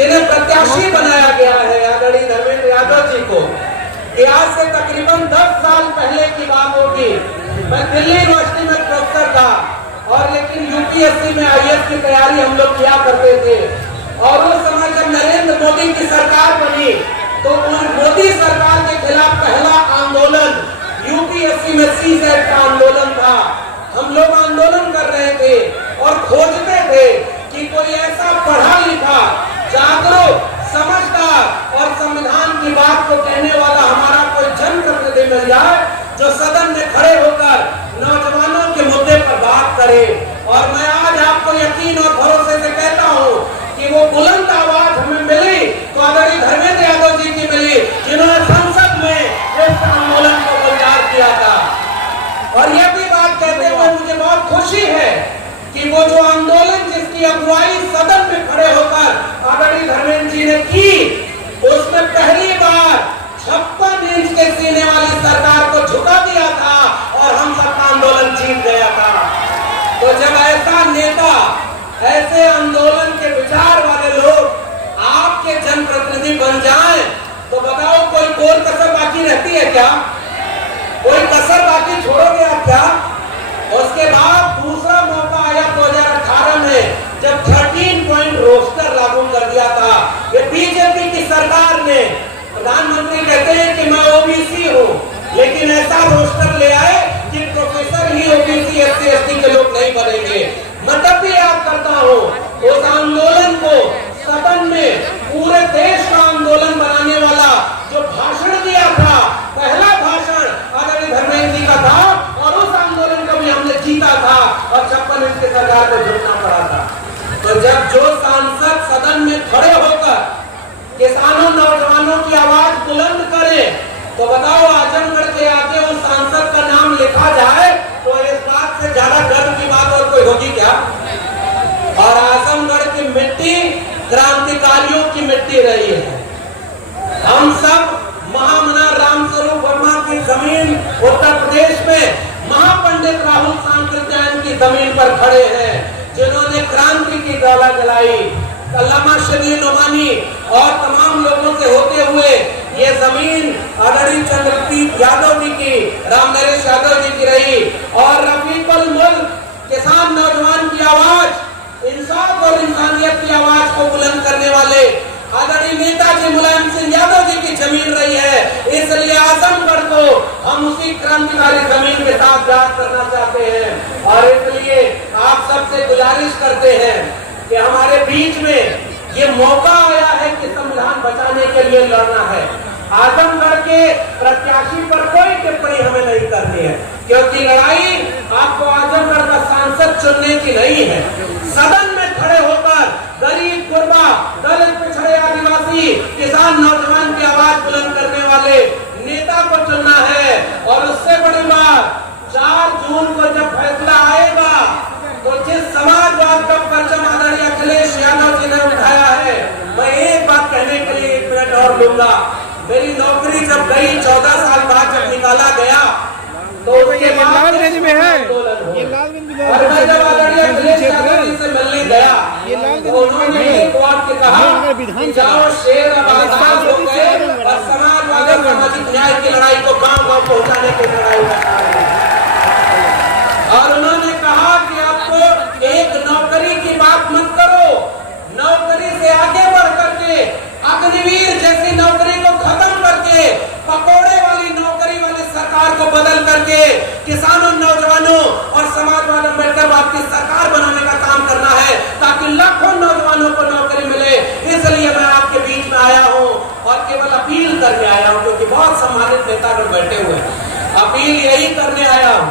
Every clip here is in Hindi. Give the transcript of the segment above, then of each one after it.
जिन्हें प्रत्याशी बनाया गया है आदरणीय धर्मेंद्र यादव जी को, कि आज से तकरीबन 10 साल पहले की बात होगी। मैं दिल्ली यूनिवर्सिटी में प्रोफेसर था और लेकिन यूपीएससी में आईएएस की तैयारी हम लोग किया करते थे। और उस समय जब नरेंद्र मोदी की सरकार बनी तो उन मोदी सरकार के खिलाफ पहला आंदोलन यूपीएससी में सीसेट का आंदोलन था। हम लोग आंदोलन कर रहे थे और खोजते थे कि कोई ऐसा पढ़ा लिखा, जागरूक, समझदार और संविधान की बात को कहने वाला हमारा कोई जनप्रतिनिधि मिल जाए जो सदन में खड़े होकर नौजवानों के मुद्दे पर बात करे। और मैं आज आपको यकीन और भरोसे से कहता हूँ कि वो बुलंद आवाज हमें मिली तो आदरणीय धर्मेंद्र यादव जी की मिली, जिन्होंने संसद में इस आंदोलन को गुलजार किया था। और यह भी बात कहते हुए मुझे बहुत खुशी है कि वो जो आंदोलन जिसकी अगुवाई सदन में खड़े होकर आदरणीय धर्मेंद्र जी ने की, उसमें पहली बार 56 इंच के सीने वाली सरकार को झुका दिया था और हम सबका आंदोलन जीत गया था। तो जब ऐसा नेता, ऐसे आंदोलन के विचार वाले लोग आपके जनप्रतिनिधि बन जाएं, तो बताओ कोई कोर कसर बाकी रहती है क्या? कोई कसर बाकी छोड़ोगे आप क्या? उसके बाद दूसरा मौका आया 2018 में, जब 13 पॉइंट रोस्टर लागू कर दिया था। ये बीजेपी की सरकार ने, प्रधानमंत्री कहते हैं कि मैं ओबीसी हूँ, लेकिन ऐसा रोस्टर ले आए कि प्रोफेसर ही ओबीसी एससी एसटी के लोग नहीं बनेंगे। मैं तब भी याद करता हूँ उस आंदोलन को सदन में पूरे देश का आंदोलन बनाने वाला जो भाषण दिया था, पहला भाषण आदरणीय धर्मेंद्र जी का था और उस आंदोलन को भी हमने जीता था और 56 इंच की सरकार को झुकना पड़ा था। तो जब जो सांसद सदन में खड़े होकर किसानों, नौजवानों की आवाज बुलंद करें, तो बताओ आजमगढ़ के आगे उस सांसद का नाम लिखा जाए तो इस बात से ज्यादा गर्व की बात और कोई होगी क्या? और आजमगढ़ की मिट्टी क्रांतिकारियों की मिट्टी रही है। हम सब महामना रामस्वरूप वर्मा की जमीन उत्तर प्रदेश में महापंडित राहुल सांकृत्यायन की जमीन पर खड़े हैं, जिन्होंने क्रांति की ज्वाला जलाई। अल्लामा शबीर नोमानी और तमाम लोगों से होते हुए ये जमीन आदरणीय चंद्रजीत यादव जी की, रामनरेश यादव जी की रही। और रफीकुल मुल्क किसान नौजवान की आवाज, इंसाफ और इंसानियत की आवाज को बुलंद करने वाले आदरणीय नेताजी मुलायम सिंह यादव जी की जमीन रही है। इसलिए आजमगढ़ को हम उसी क्रांतिकारी जमीन के साथ याद करना चाहते हैं। और इसलिए आप सबसे गुजारिश करते हैं कि हमारे बीच में ये मौका आया है कि संविधान बचाने के लिए लड़ना है। आजमगढ़ के प्रत्याशी पर कोई टिप्पणी हमें नहीं करनी है, क्योंकि लड़ाई आपको आजमगढ़ का सांसद चुनने की नहीं है। सदन में खड़े होकर गरीब, गुरबा, दलित, पिछड़े, आदिवासी, किसान, नौजवान की आवाज बुलंद करने वाले नेता को चुनना है। और उससे बड़ी बात, 4 जून को जब फैसला आएगा तो जिस समाजवाद का परचम आदरणीय अखिलेश यादव जी ने उठाया है, मैं एक बात कहने के लिए 1 मिनट और लूंगा। मेरी नौकरी जब गई 14 साल बाद जब निकाला गया तो उसके बाद में है और मैं जब आदरणीय अखिलेश यादव जी से मिलने गया तो उन्होंने एक बात के कहा कि जाओ शेर अब आजाद हो गए और समाजवाद और सामाजिक न्याय की लड़ाई को गांव-गांव पहुंचाने की लड़ाई में। और उन्होंने कहा कि आपको एक नौकरी की बात मत करो, नौकरी से आगे बढ़ करके अग्निवीर जैसी नौकरी को खत्म करके पकोड़े वाली नौकरी वाली सरकार को बदल करके किसानों, नौजवानों और समाजवाद अम्बेडकरवाद की सरकार बनाने का काम करना है, ताकि लाखों नौजवानों को नौकरी मिले। इसलिए मैं आपके बीच में आया हूँ और केवल अपील करने आया हूँ, क्योंकि बहुत सम्मानित नेता लोग बैठे हुए हैं। अपील यही करने आया हूँ।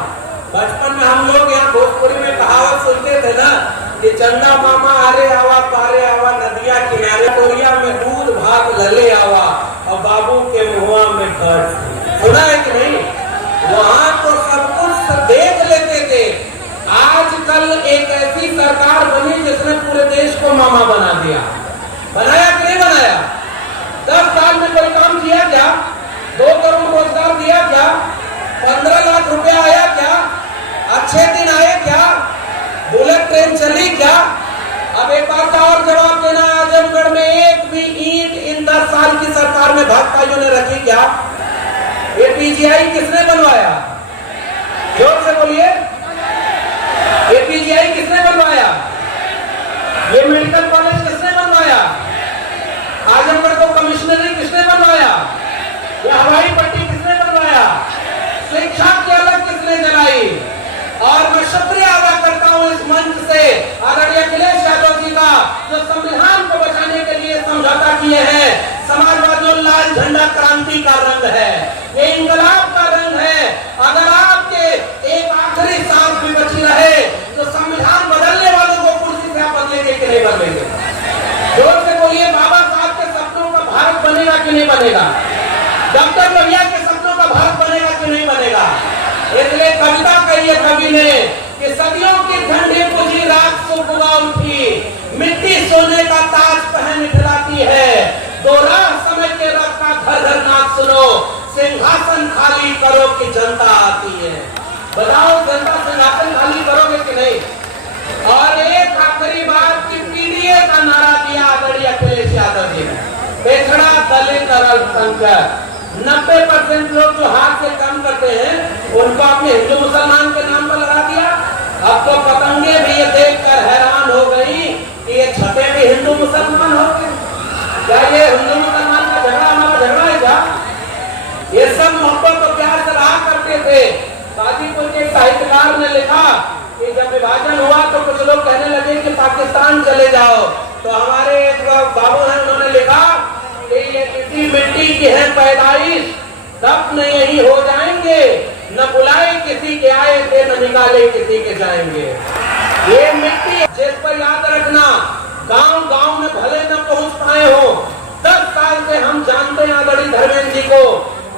बचपन में हम लोग यहाँ भोजपुरी में कहावत सुनते थे ना कि चंदा मामा आरे आवा पारे आवा नदिया किनारे, कोरिया में दूध भात लले आवा और बाबू के मुआ में घर। सुना है कि नहीं? वहाँ तो सब कुछ देख लेते थे। आजकल एक ऐसी सरकार बनी जिसने पूरे देश को मामा बना दिया। बनाया कि नहीं बनाया? 10 साल में कोई काम किया क्या? 2 करोड़ रोजगार दिया क्या? 15 लाख रुपया आया क्या? अच्छे दिन आए क्या? बुलेट ट्रेन चली क्या? अब एक बात का और जवाब देना, आजमगढ़ में एक भाजपाइयों ने रखी क्या? ये पीजीआई किसने बनवाया? जोर से बोलिए, ये पीजीआई किसने बनवाया? ये मेडिकल कॉलेज किसने बनवाया? आजमगढ़ को कमिश्नरी किसने बनवाया? ये हवाई पट्टी किसने बनवाया? शिक्षा की अलग किसने जलाई? और मैं शुक्रिया अदा करता हूं इस मंच से आदरणीय अखिलेश यादव जी का, जो संविधान को बचाने के लिए समझौता किए हैं। समाजवादी लाल झंडा क्रांति का रंग है, ये इंकलाब का रंग है। अगर आपके एक आखिरी सांस भी बची रहे तो संविधान बदलने वालों को कुर्सी से आप बदलेंगे कि नहीं बदलेंगे? जोर से बोलिए, बाबा साहब के सपनों का भारत बनेगा कि नहीं बनेगा? डॉक्टर लोहिया के सपनों का भारत बनेगा कि नहीं बनेगा? इसलिए कविता कही है कवि ने कि सदियों की ठंडी बुझी रात सुबह उठी, मिट्टी सोने का ताज पहन निकलाती है। दो राह समय के रखा घर घर नाच सुनो, सिंहासन खाली करो कि जनता आती है। बताओ, जनता सिंहासन खाली करोगे कि नहीं? और एक आखिरी बात की पीडीए का नारा दिया आदरणीय अखिलेश यादव जी ने, पिछड़ा दलित और अल्पसंख्यक। 90% लोग जो हाथ से काम करते हैं उनको आपने हिंदू मुसलमान के नाम पर लगा दिया। अब तो पतंगे भी ये देखकर हैरान हो गई कि ये छठे भी हिंदू मुसलमान हो गए। क्या ये हिंदू मुसलमान का झगड़ा हमारा झगड़ा है क्या? ये सब मोहब्बत और प्यार से रहा करते थे। गाजीपुर के साहित्यकार ने लिखा कि जब विभाजन हुआ तो कुछ लोग कहने लगे कि पाकिस्तान चले जाओ, तो हमारे एक बाबू हैं, उन्होंने लिखा कि ये किसी मिट्टी की है पैदाइश, दफन यही हो जाएंगे, न बुलाए किसी के आए थे न निकाले किसी के जाएंगे। ये मिट्टी, जिस पर याद रखना, गांव गांव में भले न पहुंच पाए हो, 10 साल से हम जानते हैं आदरणीय धर्मेंद्र जी को।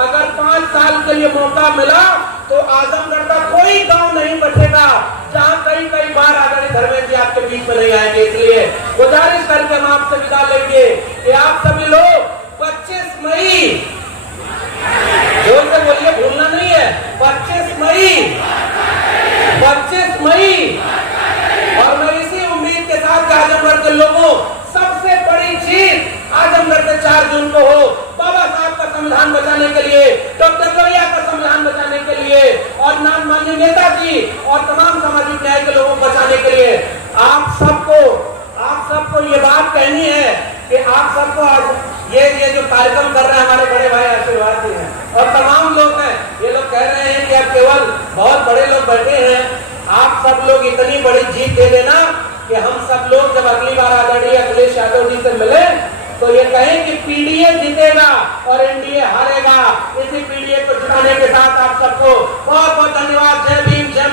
अगर 5 साल के लिए मौका मिला तो आजमगढ़ का कोई गांव नहीं बचेगा जहां कई बार आदरणीय धर्मेंद्र जी आपके बीच में नहीं आएंगे। इसलिए गुजारिश करके हम आपसे विदा लेंगे कि आप सभी लोग 25 मई, जोर से बोलिए, भूलना नहीं है, 25 मई, 25 मई। और मैं इसी उम्मीद के साथ आजमगढ़ के लोगों, सबसे बड़ी जीत आजमगढ़ से 4 जून को हो, बाबा साहब का संविधान बचाने के लिए, डॉक्टर लोहिया का संविधान बचाने के लिए, और माननीय नेताजी और तमाम सामाजिक न्याय के लोगों को बचाने के लिए। आप सबको ये बात कहनी है कि आप सबको आज ये जो कार्यक्रम कर रहे हैं हमारे बड़े भाई आशीर्वाद जी हैं और तमाम लोग हैं, ये लोग कह रहे हैं कि अब केवल बहुत बड़े लोग बैठे हैं। आप सब लोग इतनी बड़ी जीत दे देना कि हम सब लोग जब अगली बार आदरणीय अखिलेश यादव जी से मिले तो ये कहें कि पीडीए जीतेगा और एनडीए हारेगा। इसी पीडीए को जिताने के साथ आप सबको बहुत बहुत धन्यवाद। जय भीम, जय